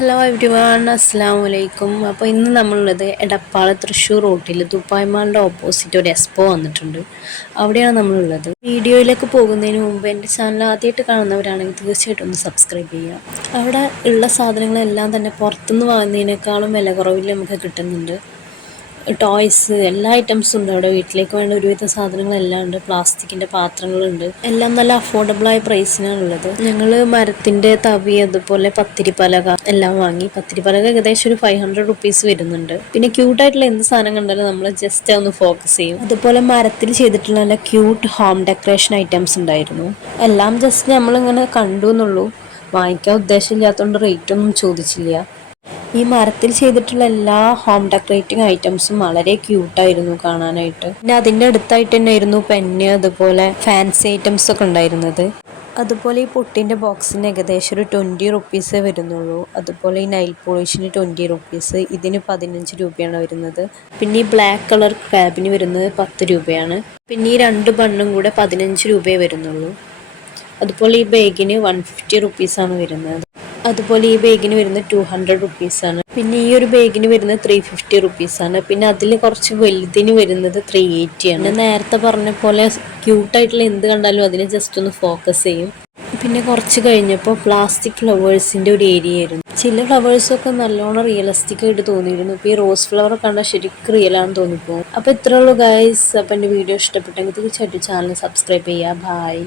Hello every one അസ്സാം വലൈക്കും. അപ്പോൾ ഇന്ന് നമ്മളുള്ളത് എടപ്പാള് തൃശ്ശൂർ റൂട്ടിൽ ദുബായ് മാളിൻ്റെ ഓപ്പോസിറ്റ് ഒരു എക്സ്പോ വന്നിട്ടുണ്ട്. അവിടെയാണ് നമ്മളുള്ളത്. വീഡിയോയിലേക്ക് പോകുന്നതിന് മുമ്പ് എൻ്റെ ചാനൽ ആദ്യമായിട്ട് കാണുന്നവരാണെങ്കിൽ തീർച്ചയായിട്ടും ഒന്ന് സബ്സ്ക്രൈബ് ചെയ്യുക. അവിടെ ഉള്ള സാധനങ്ങളെല്ലാം തന്നെ പുറത്തുനിന്ന് വാങ്ങുന്നതിനേക്കാളും വില കുറവിൽ നമുക്ക് കിട്ടുന്നുണ്ട്. ടോയ്സ് എല്ലാ ഐറ്റംസും ഉണ്ട് അവിടെ. വീട്ടിലേക്ക് വേണ്ട ഒരുവിധ സാധനങ്ങളെല്ലാം ഉണ്ട്. പ്ലാസ്റ്റിക്കിൻ്റെ പാത്രങ്ങളുണ്ട്. എല്ലാം നല്ല അഫോർഡബിളായ പ്രൈസിനാണുള്ളത്. ഞങ്ങൾ മരത്തിൻ്റെ തവി അതുപോലെ പത്തിരി പലക എല്ലാം വാങ്ങി. പത്തിരി പലക ഏകദേശം ഒരു 500 റുപ്പീസ് വരുന്നുണ്ട്. പിന്നെ ക്യൂട്ടായിട്ടുള്ള എന്ത് സാധനം കണ്ടാലും നമ്മൾ ജസ്റ്റ് ഒന്ന് ഫോക്കസ് ചെയ്യും. അതുപോലെ മരത്തിൽ ചെയ്തിട്ടുള്ള നല്ല ക്യൂട്ട് ഹോം ഡെക്കറേഷൻ ഐറ്റംസ് ഉണ്ടായിരുന്നു. എല്ലാം ജസ്റ്റ് നമ്മളിങ്ങനെ കണ്ടു എന്നുള്ളൂ. വാങ്ങിക്കാൻ ഉദ്ദേശമില്ലാത്തതുകൊണ്ട് റേറ്റ് ഒന്നും ചോദിച്ചില്ല. ഈ മരത്തിൽ ചെയ്തിട്ടുള്ള എല്ലാ ഹോം ഡെക്കറേറ്റിംഗ് ഐറ്റംസും വളരെ ക്യൂട്ടായിരുന്നു കാണാനായിട്ട്. പിന്നെ അതിൻ്റെ അടുത്തായിട്ട് തന്നെ ആയിരുന്നു പെന്ന് അതുപോലെ ഫാൻസി ഐറ്റംസ് ഒക്കെ ഉണ്ടായിരുന്നത്. അതുപോലെ ഈ പൊട്ടിൻ്റെ ബോക്സിന് ഏകദേശം ഒരു 20 റുപ്പീസേ വരുന്നുള്ളൂ. അതുപോലെ ഈ നൈൽ പോളിഷിന് 20 റുപ്പീസ്, ഇതിന് 15 രൂപയാണ് വരുന്നത്. പിന്നെ ഈ ബ്ലാക്ക് കളർ ക്രാബിന് വരുന്നത് 10 രൂപയാണ്. പിന്നെ ഈ 2 ബണ്ണും കൂടെ 15 രൂപയേ വരുന്നുള്ളൂ. അതുപോലെ ഈ ബാഗിന് 150 റുപ്പീസാണ് വരുന്നത്. അതുപോലെ ഈ ബാഗിന് വരുന്നത് 200 റുപ്പീസാണ്. പിന്നെ ഈ ഒരു ബാഗിന് വരുന്നത് 350 റുപ്പീസാണ്. പിന്നെ അതിൽ കുറച്ച് വലുതിന് വരുന്നത് 380 ആണ്. നേരത്തെ പറഞ്ഞ പോലെ ക്യൂട്ടായിട്ടുള്ള എന്ത് കണ്ടാലും അതിനെ ജസ്റ്റ് ഒന്ന് ഫോക്കസ് ചെയ്യും. പിന്നെ കുറച്ച് കഴിഞ്ഞപ്പോൾ പ്ലാസ്റ്റിക് ഫ്ലവേഴ്സിൻ്റെ ഒരു ഏരിയ ആയിരുന്നു. ചില ഫ്ലവേഴ്സൊക്കെ നല്ലോണം റിയലിസ്റ്റിക് ആയിട്ട് തോന്നിയിരുന്നു. ഇപ്പോൾ ഈ റോസ് ഫ്ലവർ കണ്ടാൽ ശരിക്കും റിയലാണെന്ന് തോന്നിപ്പോകും. അപ്പോൾ ഇത്രേ ഉള്ളൂ ഗൈസ്. അപ്പോൾ എൻ്റെ വീഡിയോ ഇഷ്ടപ്പെട്ടെങ്കിൽ തീർച്ചയായിട്ടും ചാനൽ സബ്സ്ക്രൈബ് ചെയ്യുക. ബൈ.